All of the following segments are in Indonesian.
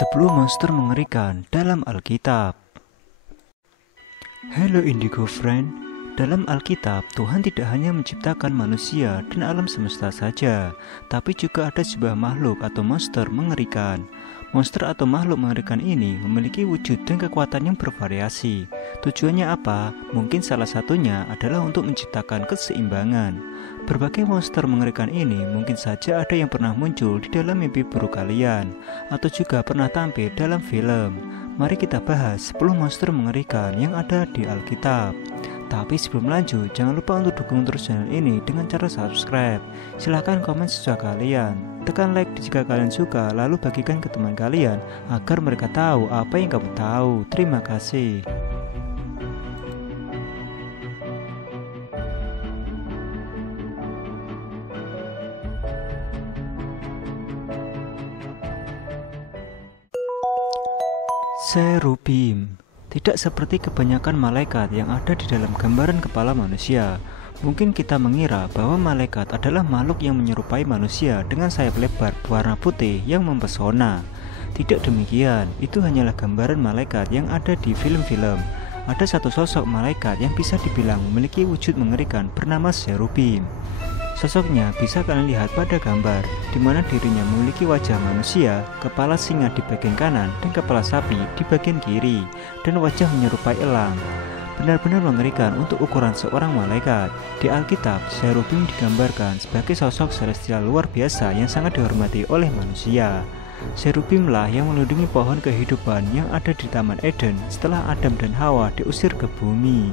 10 monster mengerikan dalam Alkitab. Hello Indigo Friend, dalam Alkitab Tuhan tidak hanya menciptakan manusia dan alam semesta saja, tapi juga ada sebuah makhluk atau monster mengerikan. Monster atau makhluk mengerikan ini memiliki wujud dan kekuatan yang bervariasi. Tujuannya apa? Mungkin salah satunya adalah untuk menciptakan keseimbangan. Berbagai monster mengerikan ini mungkin saja ada yang pernah muncul di dalam mimpi buruk kalian, atau juga pernah tampil dalam film. Mari kita bahas 10 monster mengerikan yang ada di Alkitab. Tapi sebelum lanjut, jangan lupa untuk dukung terus channel ini dengan cara subscribe. Silahkan komen sesuka kalian. Tekan like jika kalian suka, lalu bagikan ke teman kalian agar mereka tahu apa yang kamu tahu. Terima kasih. Cherubim. Tidak seperti kebanyakan malaikat yang ada di dalam gambaran kepala manusia. Mungkin kita mengira bahwa malaikat adalah makhluk yang menyerupai manusia dengan sayap lebar berwarna putih yang mempesona. Tidak demikian, itu hanyalah gambaran malaikat yang ada di film-film. Ada satu sosok malaikat yang bisa dibilang memiliki wujud mengerikan bernama cherubim. Sosoknya bisa kalian lihat pada gambar, di mana dirinya memiliki wajah manusia, kepala singa di bagian kanan, dan kepala sapi di bagian kiri, dan wajah menyerupai elang. Benar-benar mengerikan untuk ukuran seorang malaikat. Di Alkitab, cherubim digambarkan sebagai sosok celestial luar biasa yang sangat dihormati oleh manusia. Cherubimlah yang melindungi pohon kehidupan yang ada di Taman Eden setelah Adam dan Hawa diusir ke bumi.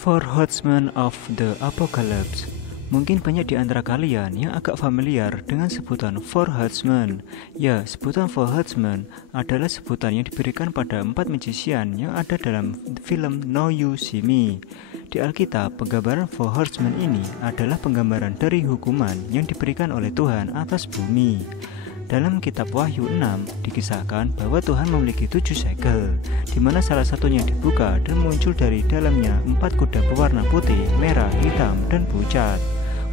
Four Horsemen of the Apocalypse. Mungkin banyak di antara kalian yang agak familiar dengan sebutan Four Horsemen. Ya, sebutan Four Horsemen adalah sebutan yang diberikan pada 4 magician yang ada dalam film Now You See Me. Di Alkitab, penggambaran Four Horsemen ini adalah penggambaran dari hukuman yang diberikan oleh Tuhan atas bumi. Dalam kitab Wahyu 6 dikisahkan bahwa Tuhan memiliki 7 segel, di mana salah satunya dibuka dan muncul dari dalamnya 4 kuda berwarna putih, merah, hitam, dan pucat.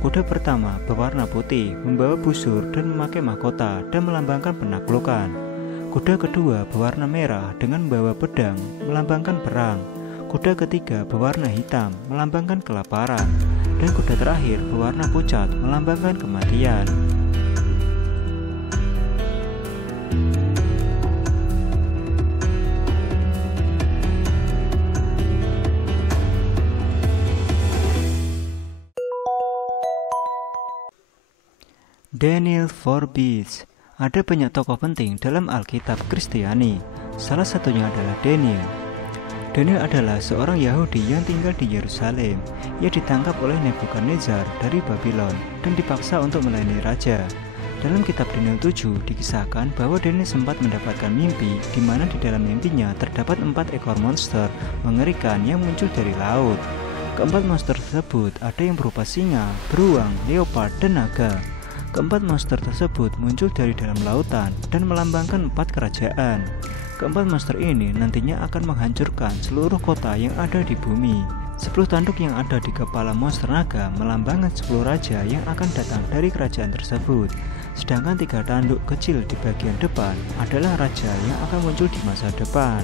Kuda pertama berwarna putih, membawa busur dan memakai mahkota dan melambangkan penaklukan. Kuda kedua berwarna merah dengan membawa pedang, melambangkan perang. Kuda ketiga berwarna hitam, melambangkan kelaparan. Dan kuda terakhir berwarna pucat, melambangkan kematian. Daniel 4 Beasts. Ada banyak tokoh penting dalam Alkitab Kristiani. Salah satunya adalah Daniel. Daniel adalah seorang Yahudi yang tinggal di Yerusalem. Ia ditangkap oleh Nebukadnezar dari Babylon dan dipaksa untuk melayani raja. Dalam kitab Daniel 7 dikisahkan bahwa Daniel sempat mendapatkan mimpi di mana di dalam mimpinya terdapat 4 ekor monster mengerikan yang muncul dari laut. Keempat monster tersebut ada yang berupa singa, beruang, leopard, dan naga. Keempat monster tersebut muncul dari dalam lautan dan melambangkan 4 kerajaan. Keempat monster ini nantinya akan menghancurkan seluruh kota yang ada di bumi. 10 tanduk yang ada di kepala monster naga melambangkan 10 raja yang akan datang dari kerajaan tersebut. Sedangkan 3 tanduk kecil di bagian depan adalah raja yang akan muncul di masa depan.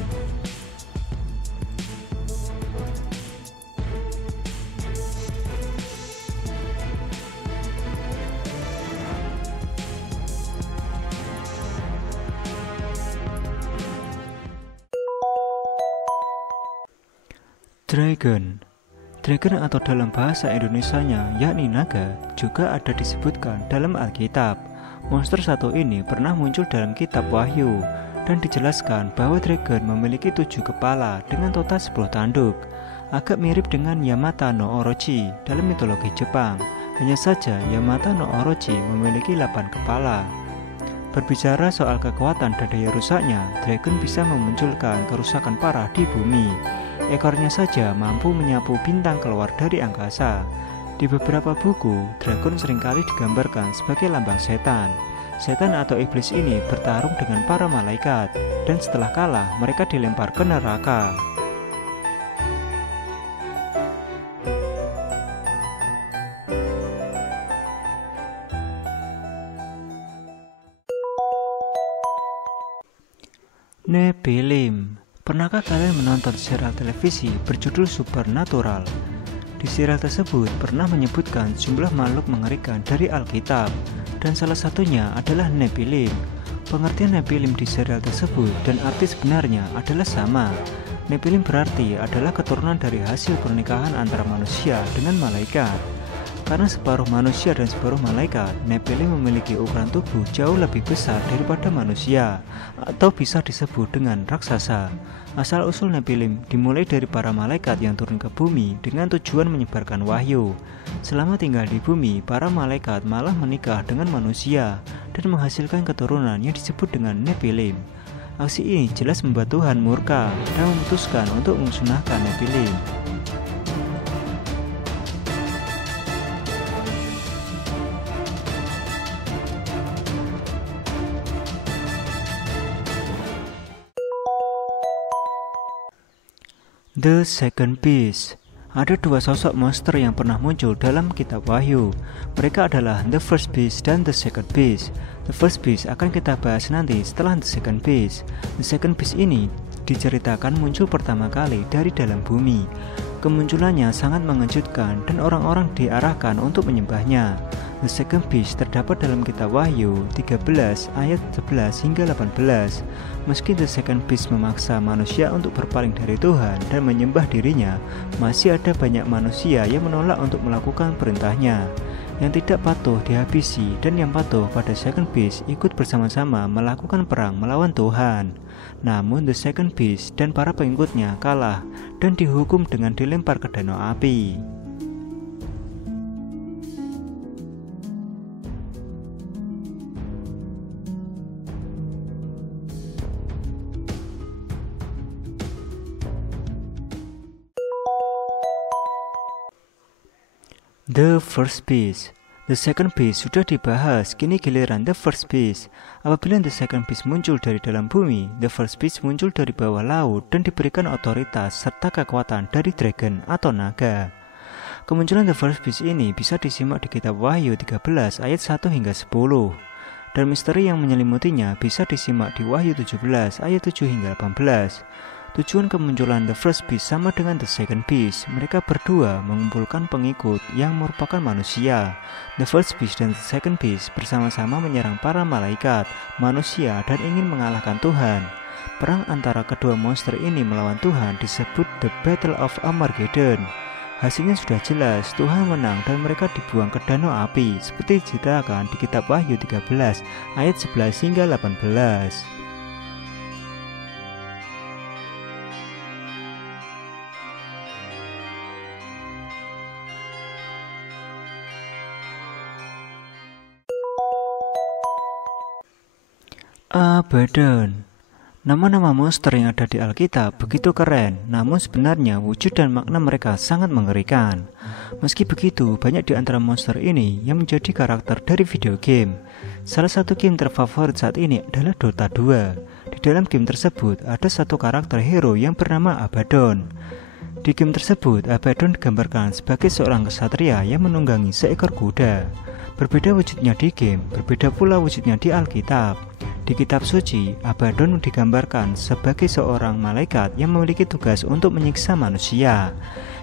Dragon atau dalam bahasa Indonesianya yakni naga juga ada disebutkan dalam Alkitab. Monster satu ini pernah muncul dalam kitab Wahyu dan dijelaskan bahwa dragon memiliki 7 kepala dengan total 10 tanduk. Agak mirip dengan Yamata no Orochi dalam mitologi Jepang. Hanya saja Yamata no Orochi memiliki 8 kepala. Berbicara soal kekuatan dan daya rusaknya, dragon bisa memunculkan kerusakan parah di bumi. Ekornya saja mampu menyapu bintang keluar dari angkasa. Di beberapa buku, dragon seringkali digambarkan sebagai lambang setan. Setan atau iblis ini bertarung dengan para malaikat, dan setelah kalah mereka dilempar ke neraka. Nephilim. Pernahkah kalian menonton serial televisi berjudul Supernatural? Di serial tersebut pernah menyebutkan jumlah makhluk mengerikan dari Alkitab, dan salah satunya adalah Nephilim. Pengertian Nephilim di serial tersebut dan arti sebenarnya adalah sama. Nephilim berarti adalah keturunan dari hasil pernikahan antara manusia dengan malaikat. Karena separuh manusia dan separuh malaikat, Nephilim memiliki ukuran tubuh jauh lebih besar daripada manusia, atau bisa disebut dengan raksasa. Asal-usul Nephilim dimulai dari para malaikat yang turun ke bumi dengan tujuan menyebarkan wahyu. Selama tinggal di bumi, para malaikat malah menikah dengan manusia dan menghasilkan keturunan yang disebut dengan Nephilim. Aksi ini jelas membuat Tuhan murka dan memutuskan untuk memusnahkan Nephilim. The Second Beast. Ada dua sosok monster yang pernah muncul dalam kitab Wahyu. Mereka adalah The First Beast dan The Second Beast. The First Beast akan kita bahas nanti setelah The Second Beast. The Second Beast ini diceritakan muncul pertama kali dari dalam bumi. Kemunculannya sangat mengejutkan dan orang-orang diarahkan untuk menyembahnya. The Second Beast terdapat dalam kitab Wahyu 13 ayat 11 hingga 18. Meski The Second Beast memaksa manusia untuk berpaling dari Tuhan dan menyembah dirinya, masih ada banyak manusia yang menolak untuk melakukan perintahnya. Yang tidak patuh dihabisi, dan yang patuh pada Second Beast ikut bersama-sama melakukan perang melawan Tuhan. Namun The Second Beast dan para pengikutnya kalah dan dihukum dengan dilempar ke danau api. The First Beast. The Second Beast sudah dibahas, kini giliran The First Beast. Apabila The Second Beast muncul dari dalam bumi, The First Beast muncul dari bawah laut dan diberikan otoritas serta kekuatan dari dragon atau naga. Kemunculan The First Beast ini bisa disimak di kitab Wahyu 13 ayat 1 hingga 10. Dan misteri yang menyelimutinya bisa disimak di Wahyu 17 ayat 7 hingga 18. Tujuan kemunculan The First Beast sama dengan The Second Beast. Mereka berdua mengumpulkan pengikut yang merupakan manusia. The First Beast dan The Second Beast bersama-sama menyerang para malaikat, manusia, dan ingin mengalahkan Tuhan. Perang antara kedua monster ini melawan Tuhan disebut The Battle of Armageddon. Hasilnya sudah jelas, Tuhan menang dan mereka dibuang ke danau api, seperti diceritakan di kitab Wahyu 13 ayat 11 hingga 18. Abaddon. Nama-nama monster yang ada di Alkitab begitu keren, namun sebenarnya wujud dan makna mereka sangat mengerikan. Meski begitu, banyak di antara monster ini yang menjadi karakter dari video game. Salah satu game terfavorit saat ini adalah Dota 2. Di dalam game tersebut ada satu karakter hero yang bernama Abaddon. Di game tersebut, Abaddon digambarkan sebagai seorang kesatria yang menunggangi seekor kuda. Berbeda wujudnya di game, berbeda pula wujudnya di Alkitab. Di kitab suci, Abaddon digambarkan sebagai seorang malaikat yang memiliki tugas untuk menyiksa manusia.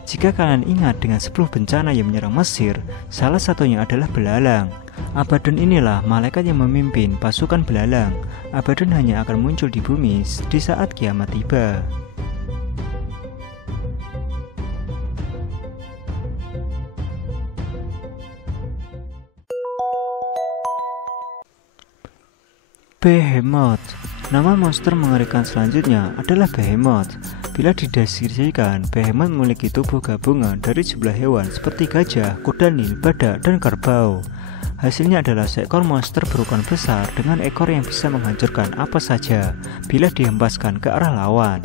Jika kalian ingat dengan 10 bencana yang menyerang Mesir, salah satunya adalah belalang. Abaddon inilah malaikat yang memimpin pasukan belalang. Abaddon hanya akan muncul di bumi di saat kiamat tiba. Behemoth. Nama monster mengerikan selanjutnya adalah Behemoth. Bila dideskripsikan, Behemoth memiliki tubuh gabungan dari jumlah hewan seperti gajah, kuda nil, badak, dan kerbau. Hasilnya adalah seekor monster berukuran besar dengan ekor yang bisa menghancurkan apa saja bila dihempaskan ke arah lawan.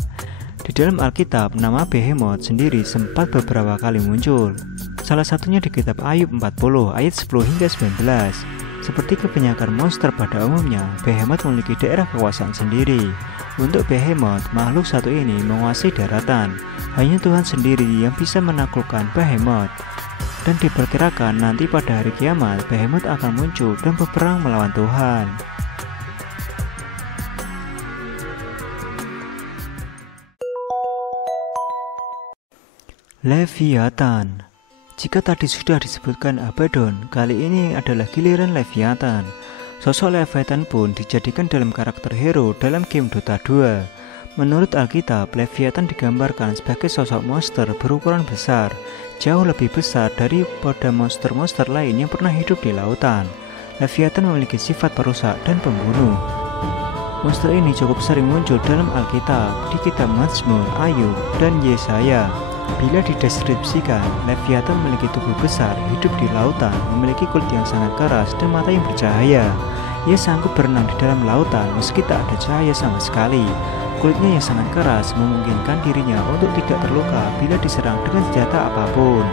Di dalam Alkitab, nama Behemoth sendiri sempat beberapa kali muncul. Salah satunya di kitab Ayub 40 ayat 10 hingga 19. Seperti kebanyakan monster pada umumnya, Behemoth memiliki daerah kekuasaan sendiri. Untuk Behemoth, makhluk satu ini menguasai daratan. Hanya Tuhan sendiri yang bisa menaklukkan Behemoth. Dan diperkirakan nanti pada hari kiamat, Behemoth akan muncul dan berperang melawan Tuhan. Leviathan. Jika tadi sudah disebutkan Abaddon, kali ini adalah giliran Leviathan. Sosok Leviathan pun dijadikan dalam karakter hero dalam game Dota 2. Menurut Alkitab, Leviathan digambarkan sebagai sosok monster berukuran besar, jauh lebih besar daripada monster-monster lain yang pernah hidup di lautan. Leviathan memiliki sifat perusak dan pembunuh. Monster ini cukup sering muncul dalam Alkitab, di kitab Mazmur, Ayub, dan Yesaya. Bila dideskripsikan, Leviathan memiliki tubuh besar, hidup di lautan, memiliki kulit yang sangat keras dan mata yang bercahaya. Ia sanggup berenang di dalam lautan meski tak ada cahaya sama sekali. Kulitnya yang sangat keras memungkinkan dirinya untuk tidak terluka bila diserang dengan senjata apapun.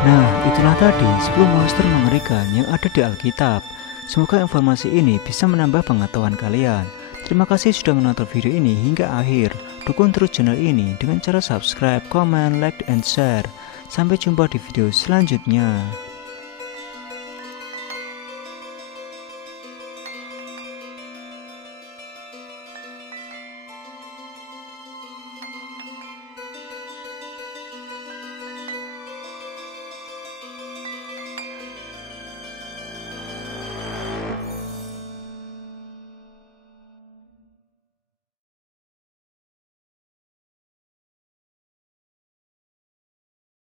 Nah, itulah tadi 10 monster mengerikan yang ada di Alkitab. Semoga informasi ini bisa menambah pengetahuan kalian. Terima kasih sudah menonton video ini hingga akhir. Dukung terus channel ini dengan cara subscribe, comment, like, and share. Sampai jumpa di video selanjutnya.